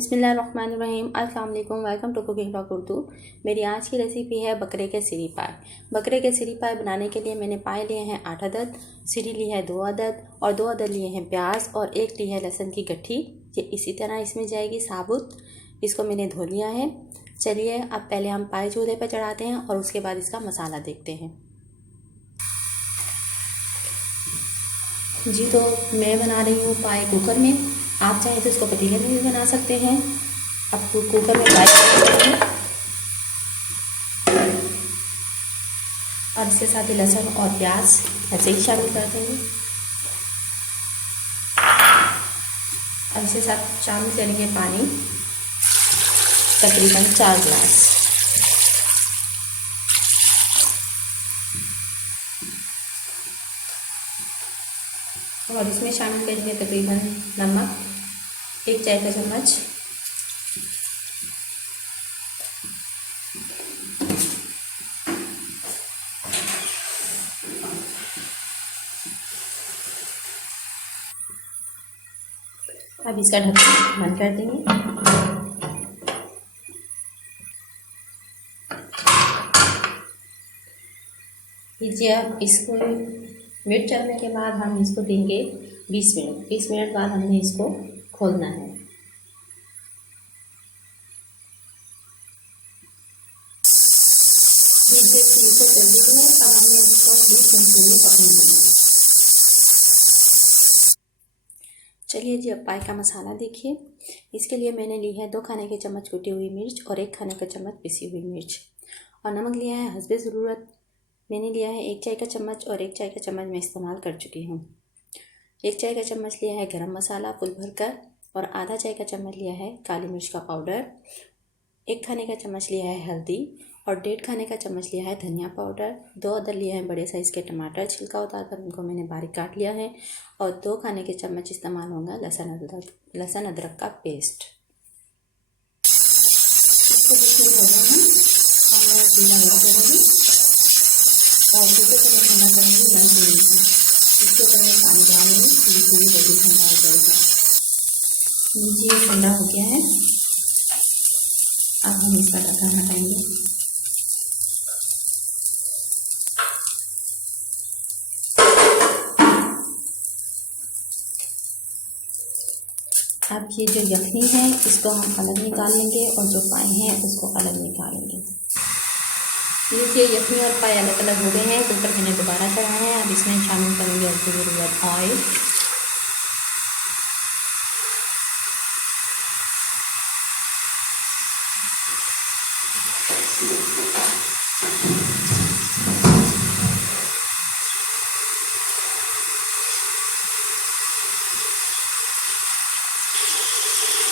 बिस्मिल्लाहिर्रहमानिर्रहीम। अस्सलाम वालेकुम। Welcome to cooking truck Urdu. मेरी आज की रेसिपी है बकरे के सिरी पाए। बकरे के सिरी पाए बनाने के लिए मैंने पाए लिए हैं 8 अदद, सिरी ली है 2 अदद और 2 अदद लिए हैं प्याज और 1 ली है लहसुन की गट्ठी। ये इसी तरह इसमें जाएगी साबुत। इसको मैंने धो लिया है। चलिए अब पहले हम पाए चूल्हे पर चढ़ाते हैं और उसके बाद इसका मसाला देखते हैं। जी तो मैं बना रही हूँ पाए कुकर में। आप चाहें तो इसको पतीले में भी बना सकते हैं। अब कुकर में पाए और इसके साथ ही लहसुन और प्याज ऐसे ही शामिल कर देंगे और इसके साथ शामिल करेंगे पानी तकरीबन 4 गिलास। और इसमें शामिल करेंगे तकरीबन नमक 1 चाय का चम्मच, अब इसका ढक्कन बंद कर देंगे। लीजिए अब इसको मिनट चलने के बाद हम इसको देंगे 20 मिनट। 20 मिनट बाद हमने इसको खोलना है। लीजिए इसको जल्दी है, अब हमने इसको 20 मिनट के लिए पकने देना है। चलिए जी अब पाए का मसाला देखिए। इसके लिए मैंने ली है 2 खाने के चम्मच कुटी हुई मिर्च और 1 खाने का चम्मच पिसी हुई मिर्च और नमक लिया है हस्बे ज़रूरत। मैंने लिया है 1 चाय का चम्मच और 1 चाय का चम्मच मैं इस्तेमाल कर चुकी हूँ। 1 चाय का चम्मच लिया है गरम मसाला फुल भरकर और आधा चाय का चम्मच लिया है काली मिर्च का पाउडर। 1 खाने का चम्मच लिया है हल्दी और 1.5 खाने का चम्मच लिया है धनिया पाउडर। 2 अदद लिए हैं बड़े साइज़ के टमाटर, छिलका उतारकर उनको मैंने बारीक काट लिया है और 2 खाने के चम्मच इस्तेमाल होगा लहसुन अदरक का पेस्ट। इसको 20 मिनट हो गए हैं और मैं चूल्हा बंद करूँगी और चूल्हे को मैं ठंडा करूँगी नल चूल्हे से। इसके ऊपर मैं पानी डालूँगी, जिससे भी जल्दी ठंडा हो जाएगा। नीचे ठंडा हो गया है, अब हम इसका ढक्कन हटाएंगे। अब ये जो यखनी है इसको हम अलग निकाल लेंगे और जो पाए हैं उसको अलग निकालेंगे। देखिए यखनी और पाए अलग अलग हो गए हैं। कुकर मैंने दोबारा चढ़ाया है। अब इसमें शामिल करेंगे ऑयल।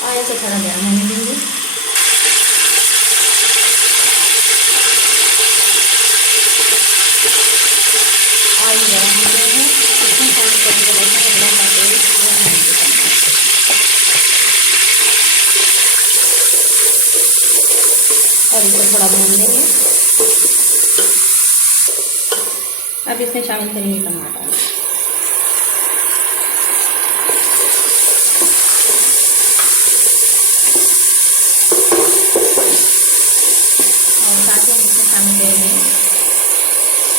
ऑयल को थोड़ा गर्म होने देंगे। ऑयल गर्म हो गया है, इसमें शामिल करेंगे लहसुन अदरक का पेस्ट और इसको थोड़ा भून लेंगे। अब इसमें शामिल करेंगे टमाटर और साथ ही हम इसमें शामिल करेंगे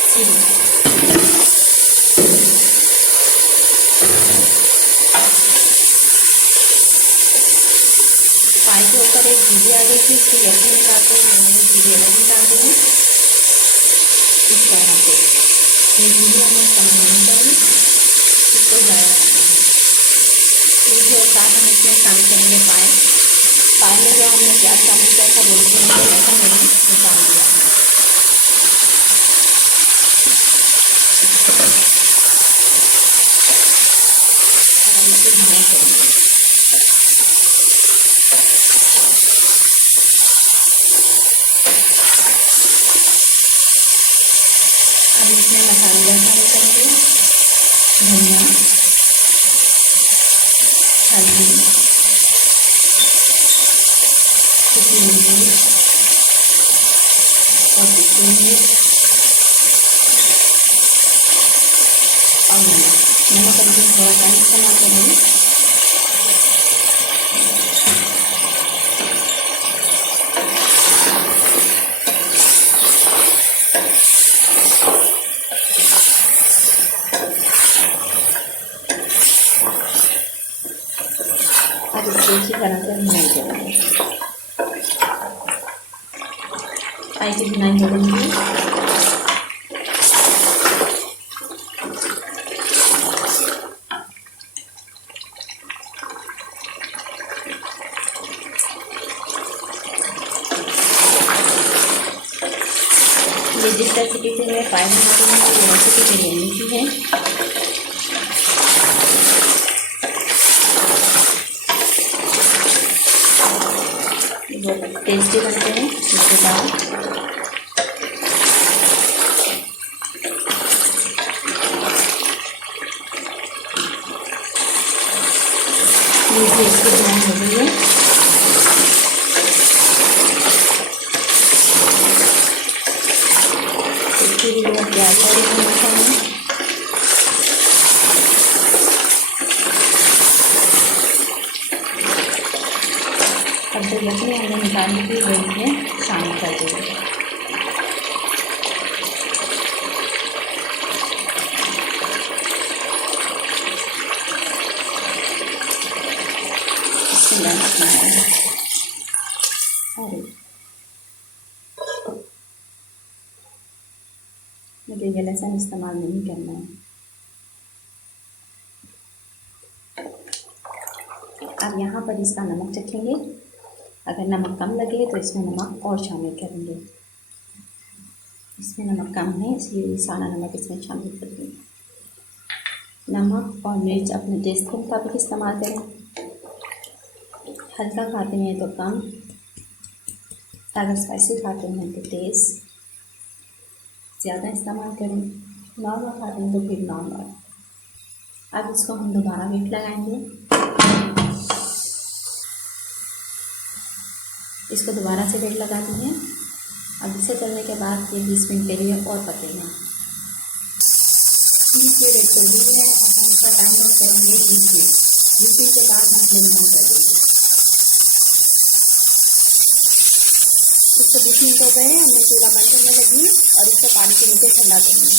सिरी। पाए के ऊपर एक जीरी आ गई थी, इसकी यखनी निकालते हुए मैंने वो जीरी अलग निकाल दी है। इस तरह से ये जीरी हमें कम होनी चाहिए, इसको ज़्यादा लीजिए और साथ हम इसमें शामिल करेंगे पाए। पाए में जो हमने प्याज शामिल किया था वो लहसुन मैंने निकाल दिया है। और हम इसे भुना करेंगे। अब इसमें मसाले शामिल करेंगे धनिया, हल्दी, कुटी हुई मिर्च और पिसी मिर्च और नमक का थोड़ा कम इस्तेमाल करेंगे। अच्छी तरह से भुनाई करेंगे। पाई की भुनाई हो रही है। ये जिस रेसिपी से मैं पाए बना रही हूँ वो रेसिपी बिरयानी की है। बहुत टेस्टी बनते हैं मज़ेदार। लीजिए इसकी बनाई हो गई है। इसके लिए मैं प्याज और खाऊँ। अब जो लकड़ी हमने निकाली थी वो इसमें शामिल कर देंगे। मुझे ये लहसुन इस्तेमाल नहीं करना है। अब यहाँ पर इसका नमक चखेंगे। अगर नमक कम लगे तो इसमें नमक और शामिल करेंगे। इसमें नमक कम है इसलिए सारा नमक इसमें शामिल करेंगे। नमक और मिर्च अपने टेस्ट के मुताबिक इस्तेमाल करें। हल्का खाते हैं तो कम, अगर स्पाइसी खाते हैं तो तेज़ ज़्यादा इस्तेमाल करें। नॉर्मल खाते हैं तो फिर नॉर्मल। अब इसको हम दोबारा मीट लगाएंगे। इसको दोबारा से वेट लगा देंगे। अब इसे चलने के बाद ये 20 मिनट के लिए और पकेगा। 20 मिनट वेट चल रही है और हम इसका टाइम नोट करेंगे 20 मिनट। 20 मिनट के बाद हम फ्लेम बंद कर देंगे। इसको 20 मिनट हो गए हैं। हमने चूल्हा बंद करने लगी और इसको पानी के नीचे ठंडा करेंगे।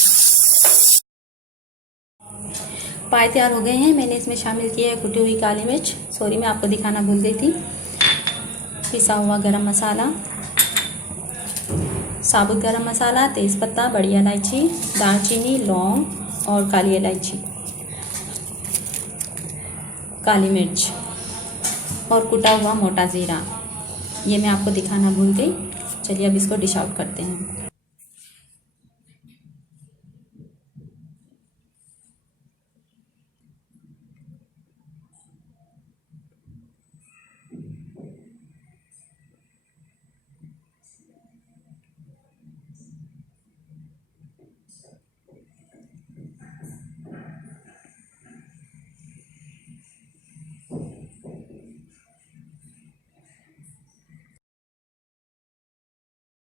पाए तैयार हो गए हैं। मैंने इसमें शामिल किया है कुटी हुई काली मिर्च, सॉरी मैं आपको दिखाना भूल गई थी, पिसा हुआ गरम मसाला, साबुत गरम मसाला, तेज़पत्ता, बड़ी इलायची, दालचीनी, लौंग और काली इलायची, काली मिर्च और कुटा हुआ मोटा ज़ीरा। ये मैं आपको दिखाना भूल गई। चलिए अब इसको डिश आउट करते हैं।